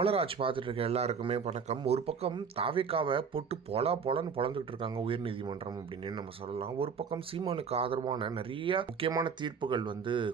தமிழராஜ் பார்த்துட்டு இருக்க எல்லாருக்குமே வணக்கம். ஒரு பக்கம் தாவேக்காவை போட்டு பொலன்னு பொழந்துட்டு இருக்காங்க உயர்நீதிமன்றம் அப்படின்னு நம்ம சொல்லலாம். ஒரு பக்கம் சீமானுக்கு ஆதரவான நிறைய முக்கியமான தீர்ப்புகள்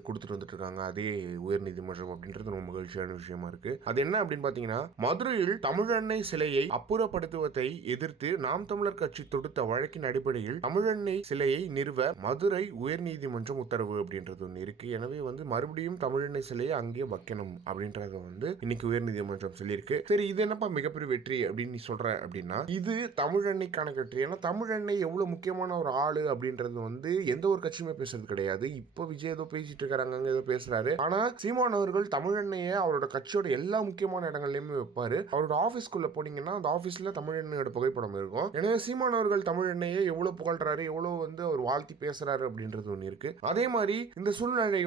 கொடுத்துட்டு வந்துட்டு இருக்காங்க அதே உயர்நீதிமன்றம் அப்படின்றது ரொம்ப மகிழ்ச்சியான விஷயமா இருக்கு. அது என்ன அப்படின்னு பாத்தீங்கன்னா, மதுரையில் தமிழன்னை சிலையை அப்புறப்படுத்துவதை எதிர்த்து நாம் தமிழர் கட்சி தொடுத்த வழக்கின் அடிப்படையில் தமிழன்னை சிலையை நிறுவ மதுரை உயர்நீதிமன்றம் உத்தரவு அப்படின்றது ஒன்று இருக்கு. எனவே மறுபடியும் தமிழன்னை சிலையை அங்கேயே வைக்கணும் அப்படின்றத இன்னைக்கு உயர்நீதிமன்றம் சொல்லியிருக்கு. சரி, இது என்னப்பா மிகப்பெரிய வெற்றி அப்படின்னு நீ சொல்ற அப்படின்னா, இது தமிழன்னைக்கான வெற்றி. ஏன்னா தமிழன்னை எவ்வளவு முக்கியமான ஒரு ஆளு அப்படின்றது எந்த ஒரு கட்சியுமே பேசுறது கிடையாது. இப்ப விஜய் ஏதோ பேசிட்டு இருக்காங்க, ஏதோ பேசுறாரு. ஆனா சீமான் அவர்கள் தமிழன்னையை அவரோட கட்சியோட எல்லா முக்கியமான இடங்கள்லயுமே வைப்பாரு. அவரோட ஆபீஸ்க்குள்ள போனீங்கன்னா அந்த ஆபீஸ்ல தமிழன்னையோட புகைப்படம் இருக்கும். எனவே சீமான் அவர்கள் தமிழன்னையை எவ்வளவு புகழ்றாரு, எவ்வளவு அவர் வாழ்த்தி பேசுறாரு அப்படின்றது ஒண்ணு இருக்கு. அதே மாதிரி இந்த சூழ்நிலை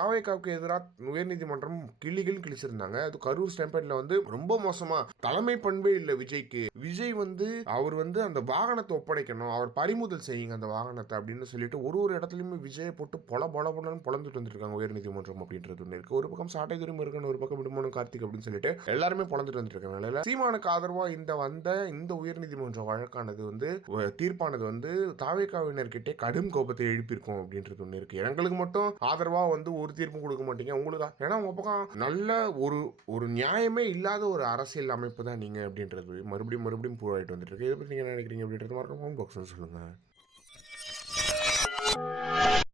தாவேக்காவுக்கு எதிராக உயர்நீதிமன்றம் கிழிச்சிருந்தாங்க. அது கரூர் ஸ்டெம்பேட்ல ரொம்ப மோசமா தலைமை பண்பே இல்ல விஜய்க்கு. விஜய் அவர் அந்த வாகனத்தை ஒப்படைக்கணும், அவர் பறிமுதல் செய்யுங்க அந்த வாகனத்தை அப்படின்னு சொல்லிட்டு ஒரு இடத்துலயுமே விஜயை போட்டு பொலன்னு பொழந்துட்டு வந்துருக்காங்க உயர்நீதிமன்றம் அப்படின்றது ஒண்ணு இருக்கு. ஒரு பக்கம் சாட்டைதுறை முருகன், ஒரு பக்கம் விடுமனு கார்த்திக் அப்படின்னு சொல்லிட்டு எல்லாருமே பொழந்துட்டு வந்துருக்காங்க. சீமானுக்கு ஆதரவா இந்த உயர்நீதிமன்ற வழக்கானது தீர்ப்பானது தாவேக்காவினர்கிட்ட கடும் கோபத்தை எழுப்பியிருக்கும் அப்படின்றது ஒண்ணு இருக்கு. எங்களுக்கு மட்டும் ஆதரவா ஒரு தீர்ப்பு கொடுக்க மாட்டீங்க, உங்களுக்கு ஏன்னா உங்க பக்கம் நல்ல ஒரு நியாயமே இல்லாத ஒரு அரசியல் அமைப்பு தான் நீங்க அப்படின்றது மறுபடியும் ப்ரூவ் ஆயிட்டு வந்துட்டு இருக்கு. இதை பத்தி நீங்க என்ன நினைக்கிறீங்க அப்படின்றது மறக்காம பாக்ஸ் சொல்லுங்க.